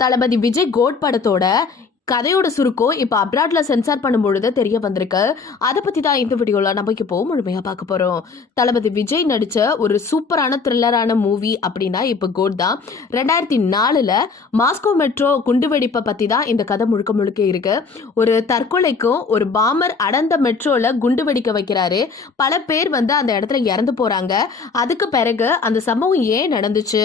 தளபதி Vijay code படத்தோட கதையோட சுருக்கம் இப்போ அப்ராட்ல சென்சார் பண்ணும்பொழுது தெரிய வந்திருக்கு. அதை பத்தி தான் இந்த வீடியோல நம்ம இப்போ முழுமையா பார்க்க போறோம். தளபதி விஜய் நடிச்ச ஒரு சூப்பரான த்ரில்லரான மூவி அப்படின்னா இப்போ கோட் தான். 2004ல் மாஸ்கோ மெட்ரோ குண்டுவெடிப்பை பத்தி தான் இந்த கதை முழுக்க முழுக்க இருக்கு. ஒரு தற்கொலைக்கும் ஒரு பாமர் அடர்ந்த மெட்ரோல குண்டு வெடிக்க வைக்கிறாரு. பல பேர் அந்த இடத்துல இறந்து போறாங்க. அதுக்கு பிறகு அந்த சம்பவம் ஏன் நடந்துச்சு,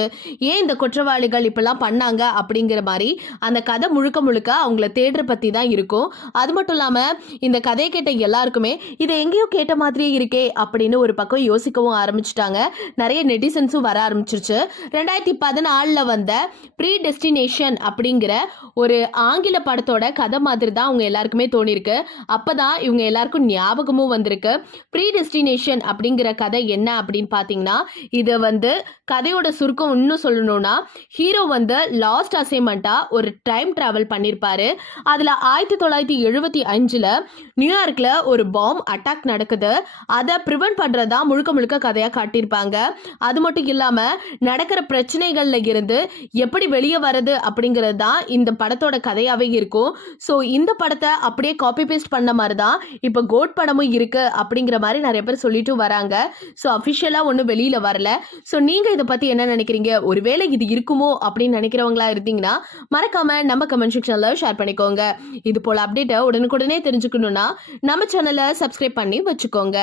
ஏன் இந்த குற்றவாளிகள் இப்பெல்லாம் பண்ணாங்க அப்படிங்கிற மாதிரி அந்த கதை முழுக்க முழுக்க அவங்கள தேடுற பத்தி தான் இருக்கும். அது மட்டும் இல்லாம இந்த கதையை கேட்ட எல்லாருக்குமே இதை எங்கேயோ கேட்ட மாதிரியே இருக்கே அப்படின்னு ஒரு பக்கம் யோசிக்கவும் ஆரம்பிச்சுட்டாங்க. நிறைய நெட்டிசன்ஸும் வர ஆரம்பிச்சிருச்சு. 2014ல் வந்த ப்ரீ டெஸ்டினேஷன் அப்படிங்கிற ஒரு ஆங்கில படத்தோட கதை மாதிரி தான் அவங்க எல்லாருக்குமே தோணிருக்கு. அப்பதான் இவங்க எல்லாருக்கும் ஞாபகமும் வந்திருக்கு. ப்ரீ டெஸ்டினேஷன் அப்படிங்கிற கதை என்ன அப்படின்னு பார்த்தீங்கன்னா, இது கதையோட சுருக்கம் இன்னும் சொல்லணும்னா, ஹீரோ லாஸ்ட் அசைன்மெண்ட்டா ஒரு டைம் டிராவல் பண்ணியிருப்பாரு. அதுல 1975ல் நியூயார்க்ல ஒரு பாம் அட்டாக் நடக்குது. அதை ப்ரிவென்ட் பண்றதா முழுக்க முழுக்க கதையா காட்டியிருப்பாங்க. அது மட்டும் இல்லாம நடக்கிற பிரச்சனைகள்ல இருந்து எப்படி வெளியே வர்றது அப்படிங்கிறது தான் இந்த படத்தோட கதையாவே இருக்கும். ஸோ இந்த படத்தை அப்படியே காப்பி பேஸ்ட் பண்ண மாதிரி தான் இப்போ கோட் படமும் இருக்கு அப்படிங்கிற மாதிரி நிறைய பேர் சொல்லிட்டு வராங்க. ஸோ அஃபிஷியலா ஒன்றும் வெளியில வரல. ஸோ நீங்க இதை பத்தி என்ன நினைக்கிறீங்க? ஒருவேளை இது இருக்குமோ அப்படின்னு நினைக்கிறவங்களா இருந்தீங்கன்னா மறக்காம நம்ம கமெண்ட் செக்ஷன்ல ஷேர் பண்ணிக்கோங்க. இது போல அப்டேட்டை உடனுக்குடனே தெரிஞ்சுக்கணும்னா நம்ம சேனலை சப்ஸ்கிரைப் பண்ணி வச்சுக்கோங்க.